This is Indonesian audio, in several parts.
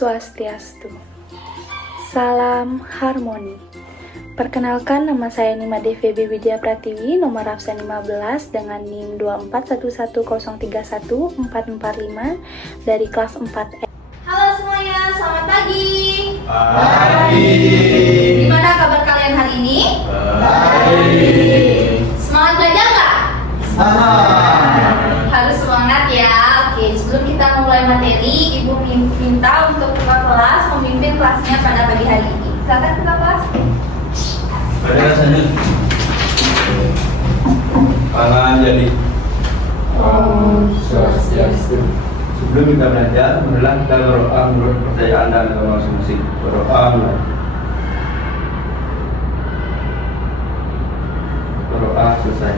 Swastiastu. Salam harmoni. Perkenalkan, nama saya Nima DVB Widya Pratiwi, nomor absen 15 dengan NIM 24110314445 dari kelas 4E. Halo semuanya, selamat pagi. Pagi. Gimana kabar kalian hari ini? Baik. Semangat belajar nggak? Semangat. Harus semangat ya. Oke, sebelum kita mulai materi, Ibu minta untuk ketua kelas memimpin kelasnya pada pagi hari ini. Silakan ketua kelas. Pada rasanya pangan jadi Om Swastiastu. sebelum kita belajar, marilah kita berdoa menurut kepercayaan dan agama masing-masing. Berdoa mulai. Berdoa selesai.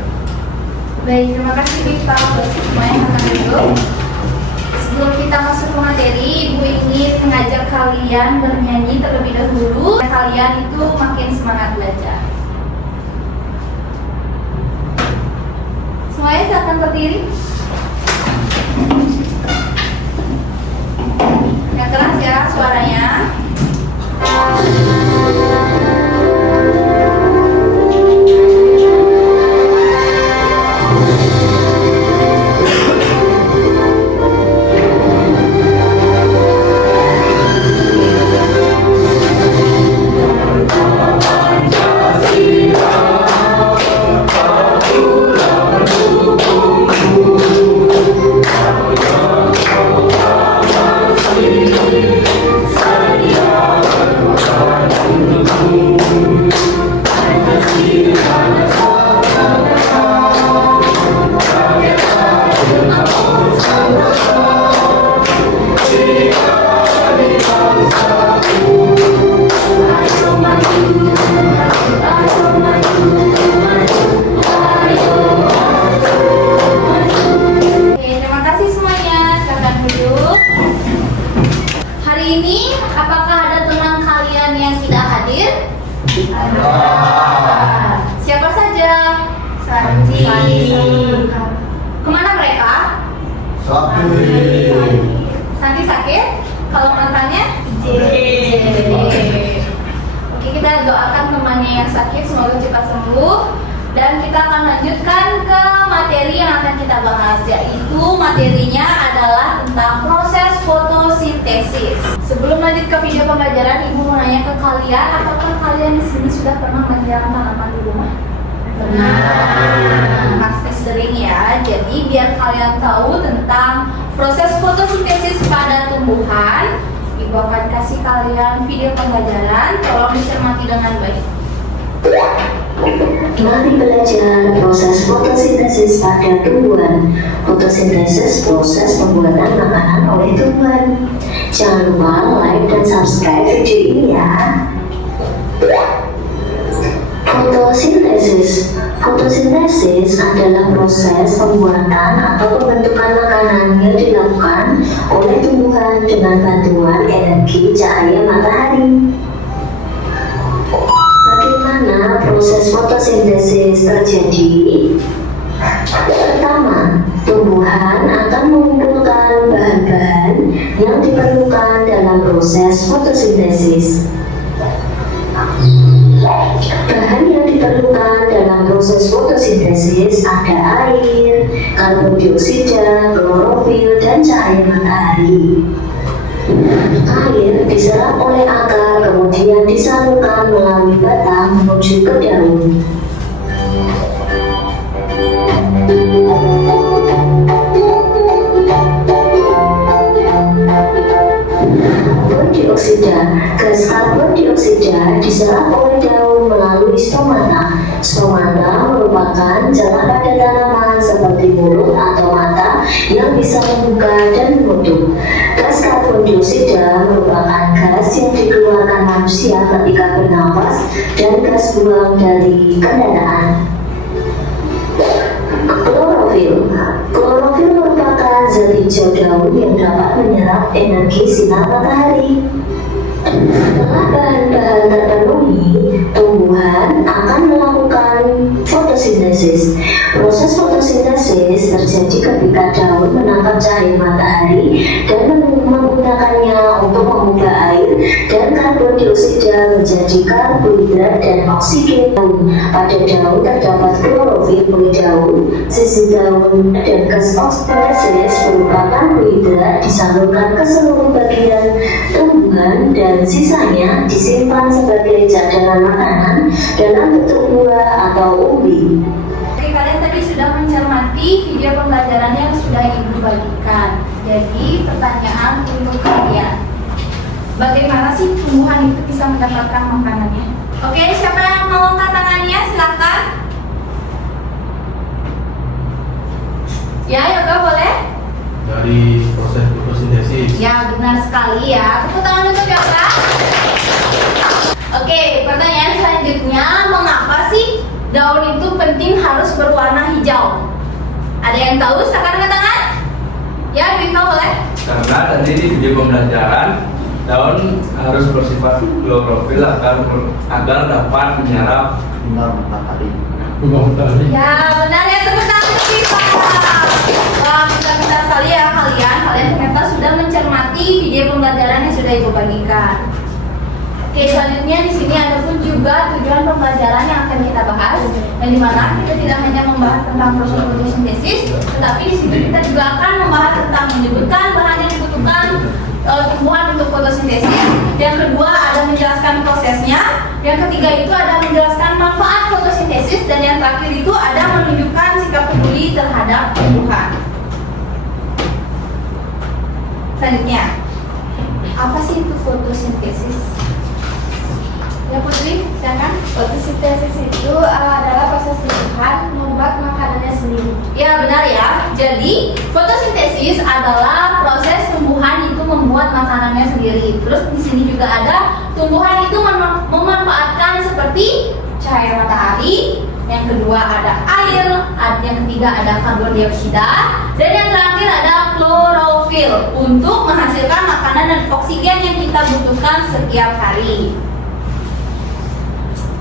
Baik, terima kasih kita semuanya akan duduk. Sebelum kita masuk ke materi, Ibu ingin mengajak kalian bernyanyi terlebih dahulu. Kalian itu makin semangat belajar. Semuanya silakan berdiri. Yang keras ya suaranya. Siapa saja? Santi. Kemana mereka? Santi sakit? Kalau matanya? Oke, kita doakan temannya yang sakit semoga cepat sembuh. Dan kita akan lanjutkan ke materi yang akan kita bahas, yaitu materinya adalah tentang proses fotosintesis. Sebelum lanjut ke video pembelajaran, Ibu mau nanya ke kalian, apakah kalian di sini sudah pernah menyiram tanaman di rumah? Pernah. Pasti sering ya. Jadi biar kalian tahu tentang proses fotosintesis pada tumbuhan, Ibu akan kasih kalian video pembelajaran. Tolong dicermati dengan baik. Mari belajar proses fotosintesis pada tumbuhan. Fotosintesis proses pembuatan makanan oleh tumbuhan. Jangan lupa like dan subscribe video ini ya. Fotosintesis. Fotosintesis adalah proses pembuatan atau pembentukan makanan yang dilakukan oleh tumbuhan dengan bantuan energi cahaya matahari. Bagaimana proses fotosintesis terjadi? Pertama, tumbuhan akan mengumpulkan bahan-bahan yang diperlukan dalam proses fotosintesis. Bahan yang diperlukan dalam proses fotosintesis ada air, karbon dioksida, klorofil, dan cahaya matahari. Air diserap oleh akar, kemudian disalurkan melalui batang menuju ke daun. Karbon dioksida. Gas karbon dioksida diserap oleh daun melalui stomata. Stomata merupakan celah pada tanaman seperti mulut atau mata yang bisa membuka dan menutup. Gas karbon dioksida merupakan gas yang dikeluarkan manusia ketika bernafas dan gas buang dari kendaraan. Klorofil. Klorofil merupakan zat hijau daun yang dapat menyerap energi sinar matahari. Setelah bahan-bahan terpenuhi, tumbuhan akan melakukan fotosintesis. Proses fotosintesis terjadi ketika daun menangkap cahaya matahari dan menggunakannya untuk dioksida menjadi karbohidrat dan oksigen. Pada daun terdapat klorofil pada daun, sisi daun dan gas oksidasis berupa karbohidrat disalurkan ke seluruh bagian tumbuhan dan sisanya disimpan sebagai cadangan makanan dalam bentuk buah atau umbi. Oke, kalian tadi sudah mencermati video pembelajaran yang sudah Ibu bagikan. Jadi, pertanyaan untuk kalian. Bagaimana sih tumbuhan itu bisa mendapatkan makanannya? Oke, siapa yang mau angkat tangannya? Silakan. Ya, Yoga boleh? Dari proses fotosintesis. Ya, benar sekali ya. Tepuk tangan untuk Yoga. Oke, pertanyaan selanjutnya, mengapa sih daun itu penting harus berwarna hijau? Ada yang tahu? Silakan angkat tangan. Ya, Dwika boleh. Karena tadi di video pembelajaran daun harus bersifat klorofil agar dapat menyerap Sinar matahari. Matahari. Ya, benar ya, tepuk tangan untuk Dwika. Wah, pintar-pintar sekali ya kalian. Kalian ternyata sudah mencermati video pembelajaran yang sudah Ibu bagikan. Oke, selanjutnya di sini ada pun juga tujuan pembelajaran yang akan kita bahas, yang dimana kita tidak hanya membahas tentang proses fotosintesis, tetapi di sini kita juga akan membahas tentang menyebutkan bahan yang dibutuhkan tumbuhan untuk fotosintesis. Yang kedua ada menjelaskan prosesnya, yang ketiga itu ada menjelaskan manfaat fotosintesis, dan yang terakhir itu ada menunjukkan sikap peduli terhadap tumbuhan. Selanjutnya, apa sih itu fotosintesis? Ya Putri, silakan. Fotosintesis itu adalah proses tumbuhan membuat makanannya sendiri. Ya benar ya. Jadi fotosintesis adalah proses tumbuhan itu membuat makanannya sendiri. Terus di sini juga ada tumbuhan itu memanfaatkan seperti cahaya matahari. Yang kedua ada air. Yang ketiga ada karbon dioksida. Dan yang terakhir ada klorofil untuk menghasilkan makanan dan oksigen yang kita butuhkan setiap hari.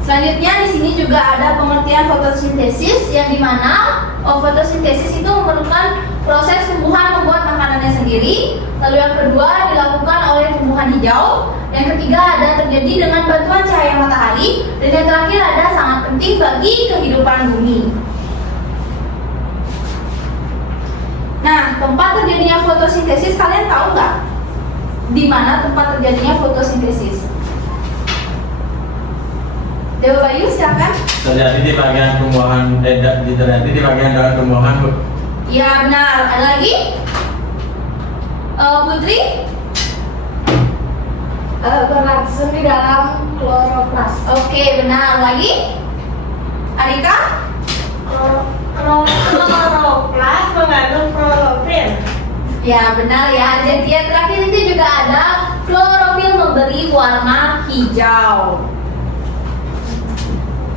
Selanjutnya di sini juga ada pengertian fotosintesis, yang dimana fotosintesis itu memerlukan proses tumbuhan membuat makanannya sendiri. Lalu yang kedua dilakukan oleh tumbuhan hijau. Yang ketiga ada terjadi dengan bantuan cahaya matahari. Dan yang terakhir ada sangat penting bagi kehidupan bumi. Nah, tempat terjadinya fotosintesis kalian tahu nggak? Di mana tempat terjadinya fotosintesis? Dewa Bayu, silakan. Terjadi di bagian tumbuhan, terjadi di bagian dalam tumbuhan, Bu. Ya benar. Ada lagi? Putri? Berlangsung di dalam kloroplas. Oke, benar. Lagi? Arika? Kloroplas mengandung klorofil. Ya benar ya. Jadi yang terakhir itu juga ada klorofil memberi warna hijau.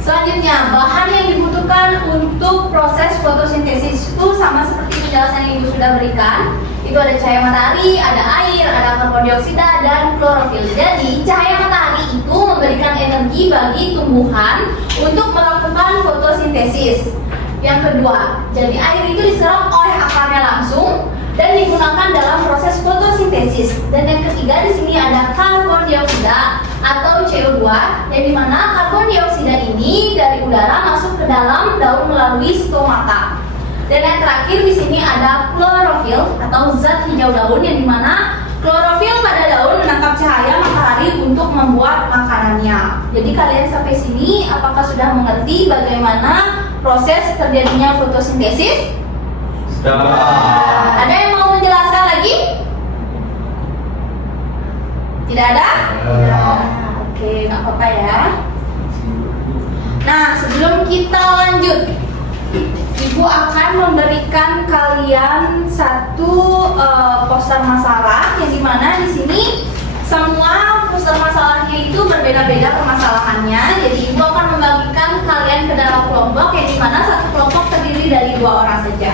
Selanjutnya, bahan yang dibutuhkan untuk proses fotosintesis itu sama seperti penjelasan yang Ibu sudah berikan. Itu ada cahaya matahari, ada air, ada karbon dioksida, dan klorofil. Jadi, cahaya matahari itu memberikan energi bagi tumbuhan untuk melakukan fotosintesis. Yang kedua, jadi air itu diserap oleh akarnya langsung dan digunakan dalam proses fotosintesis. Dan yang ketiga di sini ada karbon dioksida atau CO2, yang dimana karbon dioksida ini dari udara masuk ke dalam daun melalui stomata. Dan yang terakhir di sini ada klorofil atau zat hijau daun, yang dimana klorofil pada daun menangkap cahaya matahari untuk membuat makanannya. Jadi kalian sampai sini apakah sudah mengerti bagaimana proses terjadinya fotosintesis? Ada yang mau menjelaskan lagi? Tidak ada? Oke, nggak apa-apa ya. Nah, sebelum kita lanjut, Ibu akan memberikan kalian satu poster masalah, yang dimana di sini semua poster masalahnya itu berbeda-beda permasalahannya. Jadi Ibu akan membagikan kalian ke dalam kelompok, yang dimana satu kelompok terdiri dari 2 orang saja.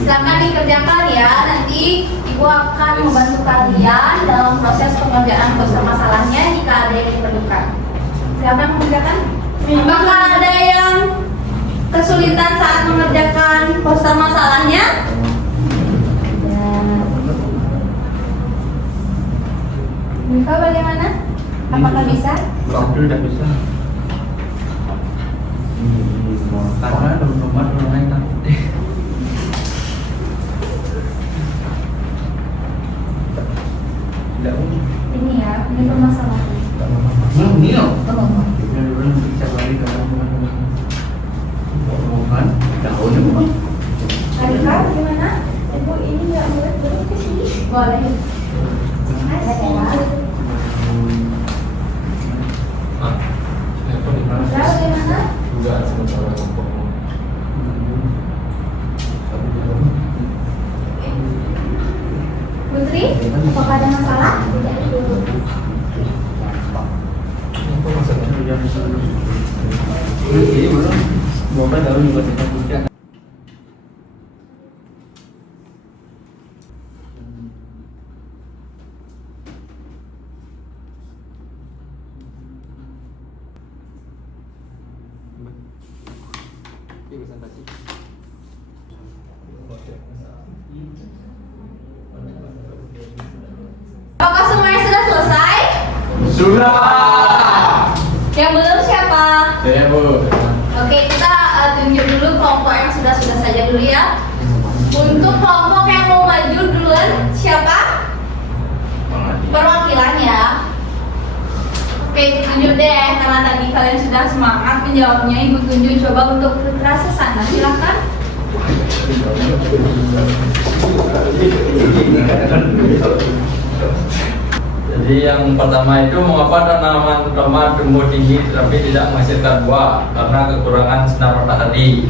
Silakan dikerjakan ya, nanti Ibu Ibu akan membantu kalian dalam proses pengerjaan poster masalahnya jika ada yang diperlukan. Siapa yang mengerjakan? Apakah ada yang kesulitan saat mengerjakan poster masalahnya? Mika bagaimana? Apakah bisa? Abdul tidak bisa. Karena nomor lain nanti. Tidak umum. Ini ya, ini permasalahan. Ini loh. Kita dulu bisa balik ke bukan. Tahun bukan. Arika, gimana? Ibu ini nggak boleh dulu ke sini? Boleh. Bagaimana? Enggak, sementara kelompokmu. Putri, apakah ada masalah? Ini belum. Semoga tahun juga kita punya. Apakah semuanya sudah selesai? Sudah. Yang belum siapa? Saya Bu. Oke, kita tunjuk dulu kelompok yang sudah saja dulu ya. Untuk kelompok yang mau maju duluan, siapa? Perwakilan ya. Oke, tunjuk deh, karena tadi kalian sudah semangat menjawabnya. Ibu tunjuk, coba untuk terasa sana, silakan. Jadi yang pertama itu mengapa tanaman tomat tumbuh tinggi tapi tidak menghasilkan buah karena kekurangan sinar matahari.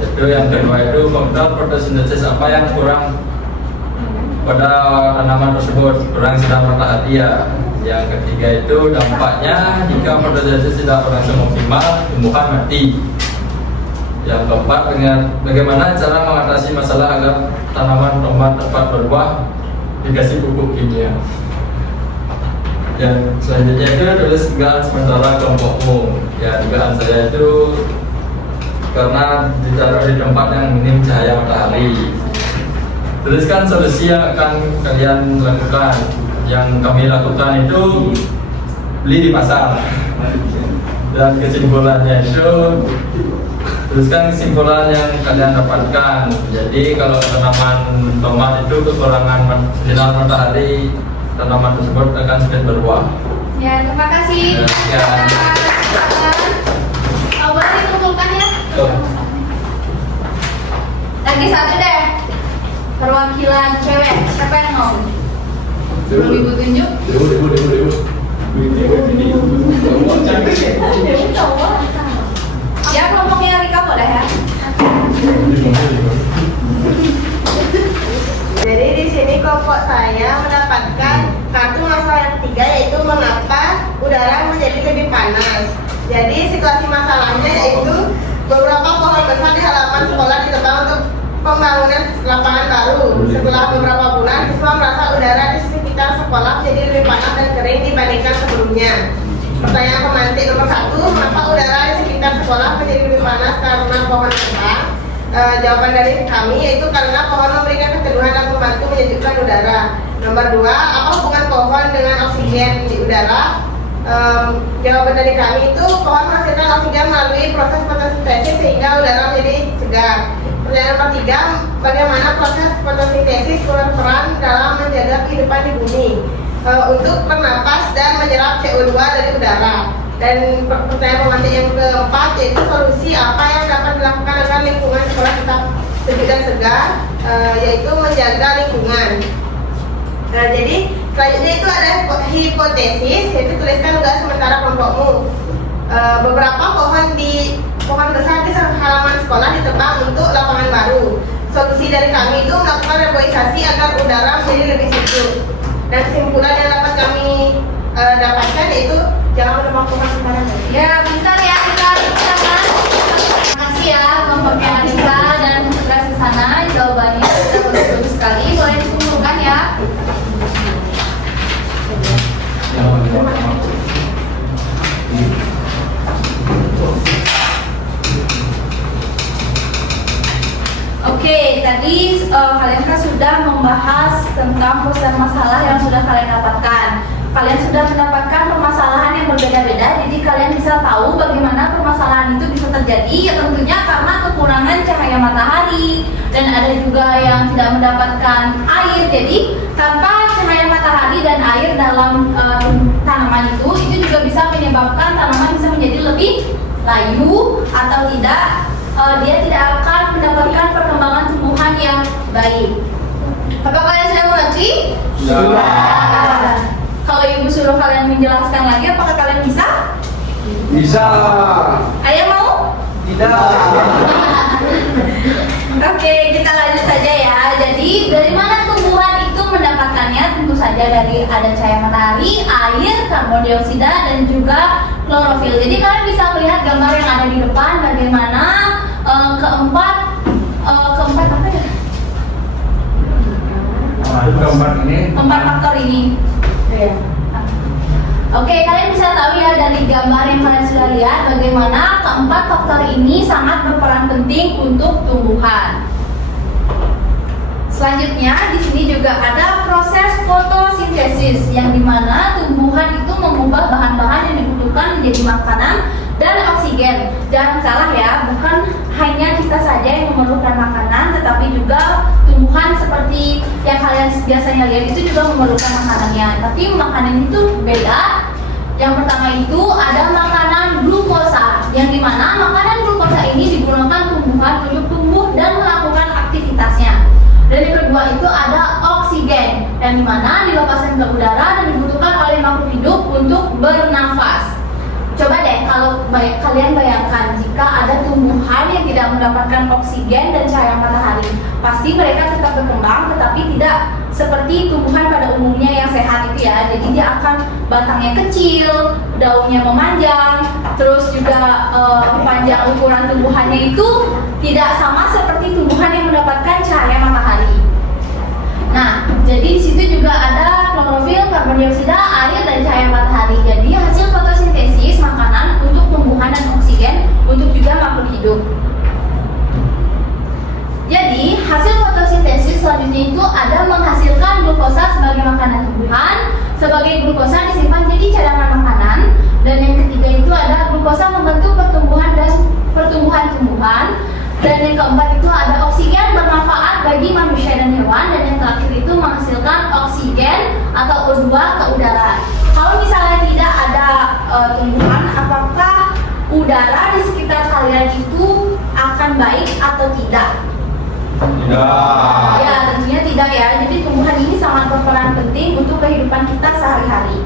Itu yang kedua itu faktor fotosintesis apa yang kurang pada tanaman tersebut, kurang sinar matahari ya. Yang ketiga itu dampaknya jika fotosintesis tidak berlangsung optimal tumbuhan mati. Yang keempat, bagaimana cara mengatasi masalah agar tanaman tomat dapat berbuah dikasih pupuk kimia. Yang selanjutnya itu tulis dugaan sementara kelompokmu. Ya, dugaan saya itu karena ditaruh di tempat yang minim cahaya matahari. Tuliskan solusi yang akan kalian lakukan. Yang kami lakukan itu beli di pasar. Dan kesimpulannya itu tuliskan kesimpulan yang kalian dapatkan. Jadi kalau tanaman tomat itu kekurangan sinar matahari, tanaman tersebut akan sulit berbuah. Ya, terima kasih. Ya. Oh, boleh dikumpulkan ya. Lagi satu deh. Perwakilan cewek. Siapa yang mau? Belum ibu tunjuk? Ya, kelompoknya Rika boleh ya. Jadi di sini kelompok saya mendapatkan kartu masalah yang ketiga, yaitu mengapa udara menjadi lebih panas. Jadi situasi masalahnya yaitu beberapa pohon besar di halaman sekolah ditebang untuk pembangunan lapangan baru. Setelah beberapa bulan, siswa merasa udara di sekitar sekolah menjadi lebih panas dan kering dibandingkan sebelumnya. Pertanyaan pemantik nomor 1, mengapa udara di sekitar sekolah menjadi lebih panas karena pohon tebang? Jawaban dari kami yaitu karena pohon memberikan keteduhan dan membantu menyejukkan udara. Nomor 2, apa hubungan pohon dengan oksigen di udara? Jawaban dari kami itu pohon menghasilkan oksigen melalui proses fotosintesis sehingga udara menjadi segar. Pertanyaan nomor 3, bagaimana proses fotosintesis berperan dalam menjaga kehidupan di bumi untuk bernapas dan menyerap CO2 dari udara? Dan pertanyaan pemantik yang keempat yaitu solusi apa yang dapat dilakukan agar lingkungan sekolah tetap sejuk dan segar, yaitu menjaga lingkungan. Jadi selanjutnya itu ada hipotesis, yaitu tuliskan dugaan sementara kelompokmu. Beberapa pohon besar di halaman sekolah ditebang untuk lapangan baru. Solusi dari kami itu melakukan reboisasi agar udara menjadi lebih sejuk. Dan kesimpulan yang dapat kami dapatkan yaitu jangan menebang pohon sembarangan. Ya, bentar ya, kita silakan. Terima kasih ya kelompoknya Arika dan Putra Susana, jawabannya sudah bagus sekali. Boleh dikumpulkan ya. kalian kan sudah membahas tentang proses masalah yang sudah kalian dapatkan. Kalian sudah mendapatkan permasalahan yang berbeda-beda, jadi kalian bisa tahu bagaimana permasalahan itu bisa terjadi. Ya tentunya karena kekurangan cahaya matahari, dan ada juga yang tidak mendapatkan air. Jadi tanpa cahaya matahari dan air dalam tanaman itu juga bisa menyebabkan tanaman bisa menjadi lebih layu atau tidak. Dia tidak akan mendapatkan perkembangan tumbuhan yang baik. Apakah kalian sudah mengerti? Ya. Kalau ibu suruh kalian menjelaskan lagi, apakah kalian bisa? Bisa. Ada yang mau? Tidak. Oke, kita lanjut saja ya. Jadi dari mana tumbuhan itu mendapatkannya? Tentu saja dari ada cahaya matahari, air, karbon dioksida, dan juga klorofil. Jadi kalian bisa melihat gambar yang ada di depan bagaimana keempat apa ya? Gambar ini. Empat faktor ini. Oke, kalian bisa tahu ya dari gambar yang kalian sudah lihat bagaimana keempat faktor ini sangat berperan penting untuk tumbuhan. Selanjutnya di sini juga ada proses fotosintesis yang dimana tumbuhan itu mengubah bahan-bahan yang dibutuhkan menjadi makanan dan oksigen. Jangan salah ya, bukan hanya kita saja yang memerlukan makanan, tetapi juga tumbuhan seperti yang kalian biasanya lihat itu juga memerlukan makanannya. Tapi makanan itu beda. Yang pertama itu ada makanan glukosa, yang dimana makanan glukosa ini digunakan tumbuhan untuk tumbuh dan melakukan aktivitasnya. Dan yang kedua itu ada oksigen, yang dimana dilepaskan ke udara dan dibutuhkan oleh makhluk hidup untuk bernafas. Coba deh kalau kalian bayangkan jika ada tumbuhan yang tidak mendapatkan oksigen dan cahaya matahari, pasti mereka tetap berkembang tetapi tidak seperti tumbuhan pada umumnya yang sehat itu ya. Jadi dia akan batangnya kecil, daunnya memanjang, terus juga panjang ukuran tumbuhannya itu tidak sama seperti tumbuhan yang mendapatkan cahaya matahari. Nah, jadi di situ juga ada klorofil, karbon dioksida, air, dan cahaya matahari. Jadi hasil fotosintesis makanan untuk tumbuhan dan oksigen untuk juga makhluk hidup. Jadi hasil fotosintesis selanjutnya itu ada menghasilkan glukosa sebagai makanan tumbuhan. Sebagai glukosa disimpan jadi cadangan makanan. Dan yang ketiga itu ada glukosa membentuk pertumbuhan dan pertumbuhan tumbuhan. Dan yang keempat itu ada oksigen bermanfaat bagi manusia dan hewan. Dan yang terakhir itu menghasilkan oksigen atau O2 ke udara. Kalau misalnya tidak ada tumbuhan, apakah udara di sekitar kalian itu akan baik atau tidak? Tidak. Ya, tentunya tidak ya. Jadi tumbuhan ini sangat berperan penting untuk kehidupan kita sehari-hari.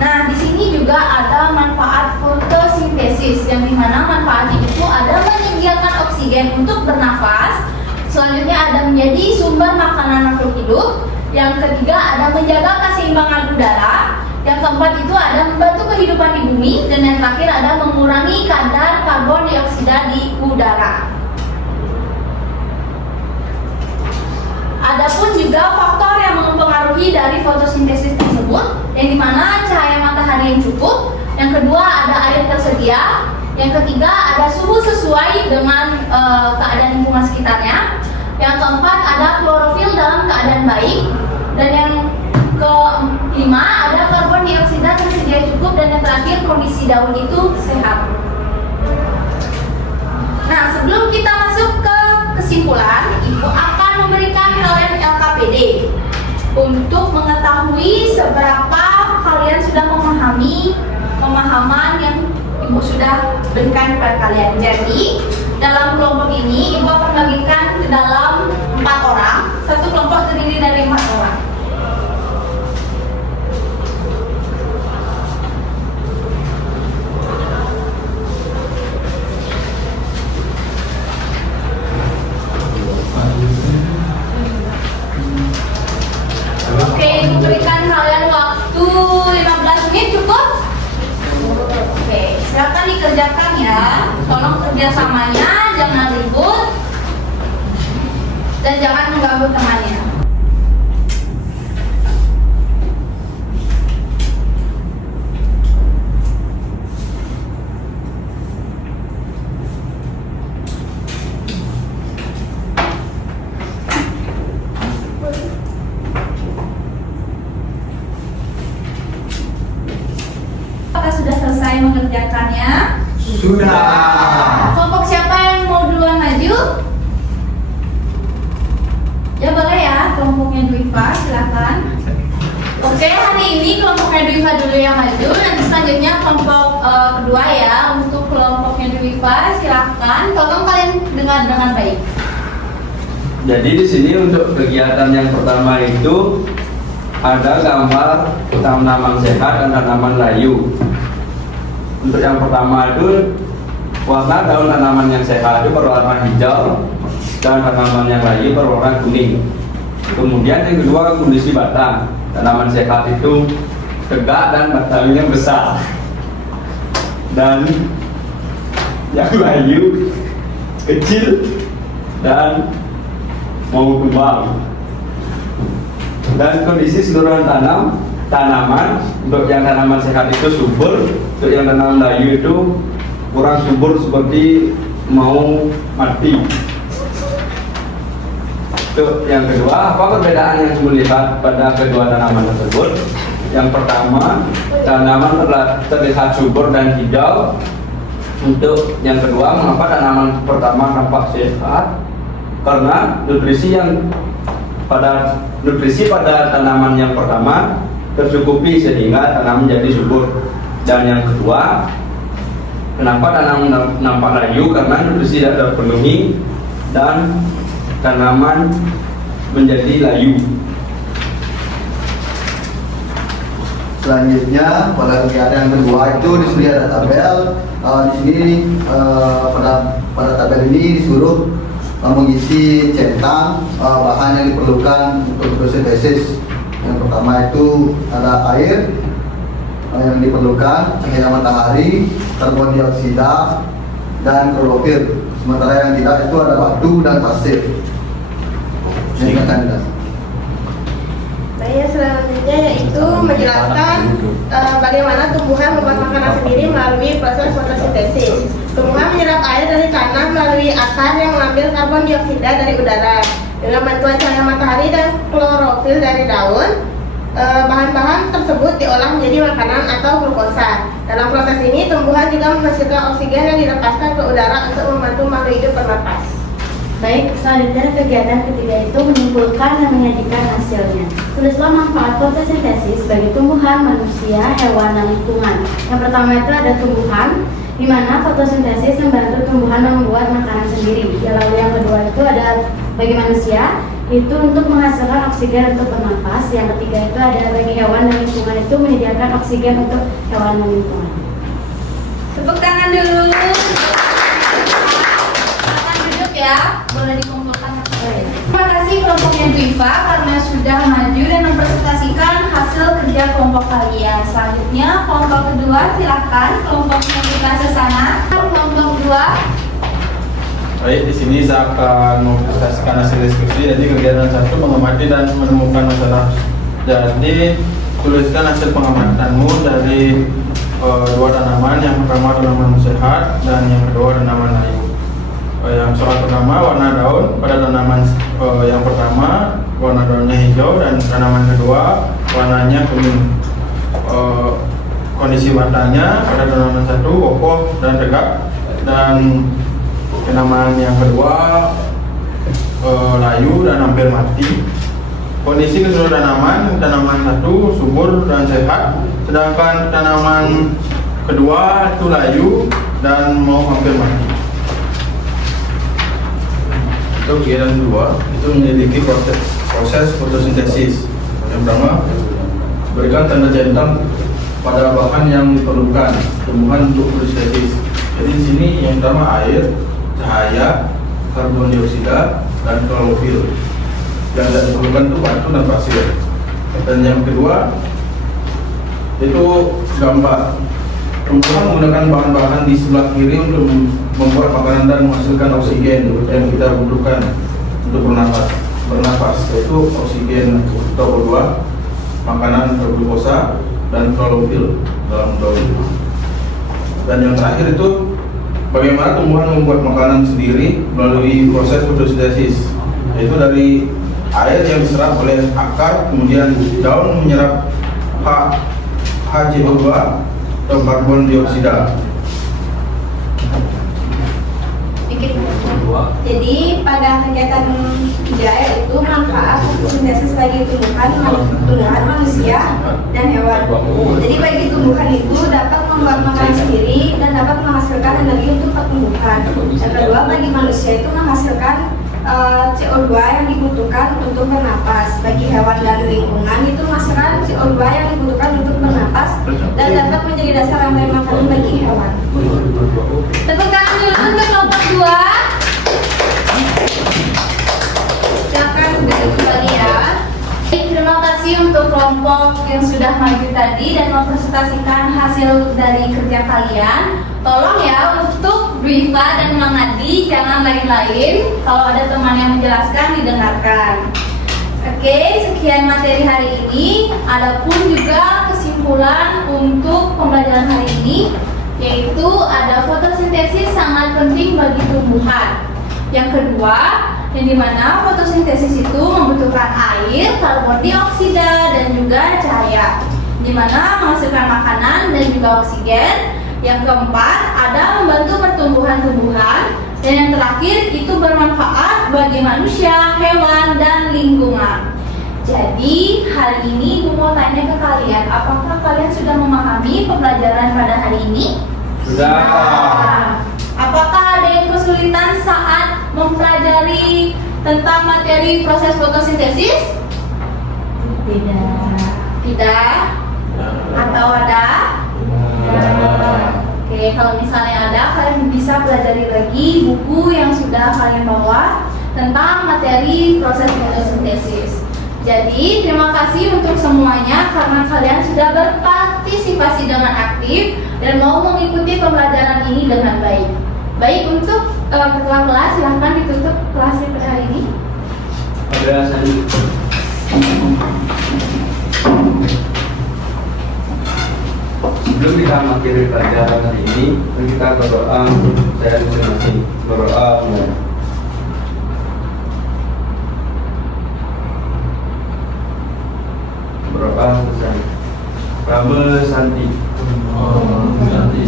Nah, di sini juga ada manfaat fotosintesis, yang dimana manfaatnya itu ada menyediakan oksigen untuk bernafas. Selanjutnya ada menjadi sumber makanan makhluk hidup. Yang ketiga ada menjaga keseimbangan udara. Yang keempat itu ada membantu kehidupan di bumi. Dan yang terakhir ada mengurangi kadar karbon dioksida di udara. Adapun juga faktor yang mempengaruhi dari fotosintesis tersebut, yang dimana cahaya matahari yang cukup, yang kedua ada air tersedia, yang ketiga ada suhu sesuai dengan keadaan lingkungan sekitarnya, yang keempat ada klorofil dalam keadaan baik, dan yang kelima ada karbon dioksida tersedia cukup, dan yang terakhir kondisi daun itu sehat. Nah, sebelum kita masuk ke kesimpulan, Ibu akan memberikan kalian LKPD untuk mengetahui seberapa kalian sudah memahami pemahaman yang Ibu sudah berikan kepada kalian. Jadi, dalam kelompok ini Ibu akan bagikan ke dalam 4 orang. Satu kelompok terdiri dari 4 orang. Oke, Ibu berikan kalian waktu 15 menit cukup? Oke, silakan dikerjakan ya. Tolong kerjasamanya, jangan ribut dan jangan mengganggu temannya. Sudah. Kelompok siapa yang mau duluan maju? Ya boleh ya, kelompoknya Dwifa, silakan. Oke, hari ini kelompoknya Dwifa dulu yang maju. Nanti selanjutnya kelompok kedua ya. Untuk kelompoknya Dwifa, silakan. Tolong kalian dengar dengan baik. Jadi di sini untuk kegiatan yang pertama itu ada gambar tanaman sehat dan tanaman layu. Untuk yang pertama itu warna daun tanaman yang sehat itu berwarna hijau dan tanaman yang layu berwarna kuning. Kemudian yang kedua kondisi batang. Tanaman sehat itu tegak dan batangnya besar. Dan yang layu kecil dan mau kembang. Dan kondisi seluruh tanaman untuk yang tanaman sehat itu subur, untuk yang tanaman layu itu kurang subur seperti mau mati. Untuk yang kedua, apa perbedaan yang melihat pada kedua tanaman tersebut? Yang pertama, tanaman terlihat subur dan hijau. Untuk yang kedua, mengapa tanaman pertama tampak sehat? Karena nutrisi pada tanaman yang pertama tercukupi sehingga tanaman menjadi subur. Dan yang kedua, kenapa tanaman nampak layu? Karena nutrisi tidak terpenuhi dan tanaman menjadi layu. Selanjutnya pada kegiatan yang kedua itu di sini ada tabel. Di sini pada tabel ini disuruh mengisi centang bahan yang diperlukan untuk fotosintesis. Yang pertama itu ada air yang diperlukan, cahaya matahari, karbon dioksida, dan klorofil. Sementara yang tidak itu ada batu dan pasir. Baik, selanjutnya yaitu menjelaskan bagaimana tumbuhan membuat makanan sendiri melalui proses fotosintesis. Tumbuhan menyerap air dari tanah melalui akar yang mengambil karbon dioksida dari udara. Dengan bantuan cahaya matahari dan klorofil dari daun, bahan-bahan tersebut diolah menjadi makanan atau glukosa. Dalam proses ini, tumbuhan juga menghasilkan oksigen yang dilepaskan ke udara untuk membantu makhluk hidup bernapas. Baik, selanjutnya kegiatan ketiga itu menyimpulkan dan menyajikan hasilnya. Tulislah manfaat fotosintesis bagi tumbuhan, manusia, hewan, dan lingkungan. Yang pertama itu ada tumbuhan, di mana fotosintesis membantu tumbuhan membuat makanan sendiri. Lalu yang kedua itu ada bagi manusia, itu untuk menghasilkan oksigen untuk bernafas. Yang ketiga itu ada bagi hewan dan lingkungan, itu menyediakan oksigen untuk hewan dan lingkungan. Tepuk tangan dulu. Silakan duduk ya, boleh dikumpulkan. Terima kasih kelompoknya Dwifa karena sudah maju dan mempresentasikan hasil kerja kelompok kalian. Selanjutnya kelompok kedua, silakan kelompoknya kita ke sana. Kelompok dua. Baik, di sini saya akan mempresentasikan hasil diskusi. Jadi kegiatan satu mengamati dan menemukan masalah. Jadi tuliskan hasil pengamatanmu dari dua tanaman. Yang pertama tanaman sehat dan yang kedua tanaman layu. Yang soal pertama warna daun pada tanaman yang pertama warna daunnya hijau dan tanaman kedua warnanya kuning. Kondisi batangnya pada tanaman satu kokoh dan tegak dan tanaman yang kedua layu dan hampir mati. Kondisi keseluruhan tanaman satu subur dan sehat, sedangkan tanaman kedua itu layu dan mau hampir mati. Untuk kegiatan kedua itu memiliki proses fotosintesis. Yang pertama, berikan tanda centang pada bahan yang diperlukan tumbuhan untuk fotosintesis. Jadi di sini yang pertama air, cahaya, karbon dioksida, dan klorofil. Yang tidak diperlukan itu batu dan pasir. Dan yang kedua itu gambar. Tumbuhan menggunakan bahan-bahan di sebelah kiri untuk membuat makanan dan menghasilkan oksigen yang kita butuhkan untuk bernafas, yaitu oksigen atau O2, makanan berglukosa, dan klorofil dalam daun. Dan yang terakhir itu bagaimana tumbuhan membuat makanan sendiri melalui proses fotosintesis, yaitu dari air yang diserap oleh akar, kemudian daun menyerap HCO2 atau karbon dioksida. Jadi pada kegiatan 3 yaitu manfaat fotosintesis bagi tumbuhan manusia dan hewan. Jadi bagi tumbuhan itu dapat membuat makanan sendiri dan dapat menghasilkan energi untuk pertumbuhan. Yang kedua, bagi manusia itu menghasilkan CO2 yang dibutuhkan untuk bernapas. Bagi hewan dan lingkungan itu menghasilkan CO2 yang dibutuhkan untuk bernapas dan dapat menjadi dasar rantai makanan bagi hewan. Tepuk tangan dulu untuk kelompok 2. Silakan duduk kembali ya. Baik, terima kasih untuk kelompok yang sudah maju tadi dan mempresentasikan hasil dari kerja kalian. Tolong ya untuk Dwipa dan Mang Adi jangan lain-lain. Kalau ada teman yang menjelaskan didengarkan. Oke, sekian materi hari ini. Adapun juga kesimpulan untuk pembelajaran hari ini, yaitu ada fotosintesis sangat penting bagi tumbuhan. Yang kedua, yang dimana fotosintesis itu membutuhkan air, karbon dioksida, dan juga cahaya, dimana menghasilkan makanan dan juga oksigen. Yang keempat, ada membantu pertumbuhan tumbuhan, dan yang terakhir itu bermanfaat bagi manusia, hewan, dan lingkungan. Jadi hari ini Ibu mau tanya ke kalian, apakah kalian sudah memahami pembelajaran pada hari ini? Sudah. Apakah ada yang kesulitan saat mempelajari tentang materi proses fotosintesis? Tidak? Atau ada? Oke, kalau misalnya ada, kalian bisa pelajari lagi buku yang sudah kalian bawa tentang materi proses fotosintesis. Jadi, terima kasih untuk semuanya karena kalian sudah berpartisipasi dengan aktif dan mau mengikuti pembelajaran ini dengan baik. Baik, untuk ketua kelas, silahkan ditutup kelas pada hari ini. Sebelum kita materi pelajaran hari ini, kita berdoa untuk saya masing-masing. Berdoa berdoa untuk Rama Santi.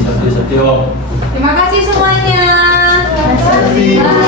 Santi. Terima kasih semuanya. Terima kasih. Bye.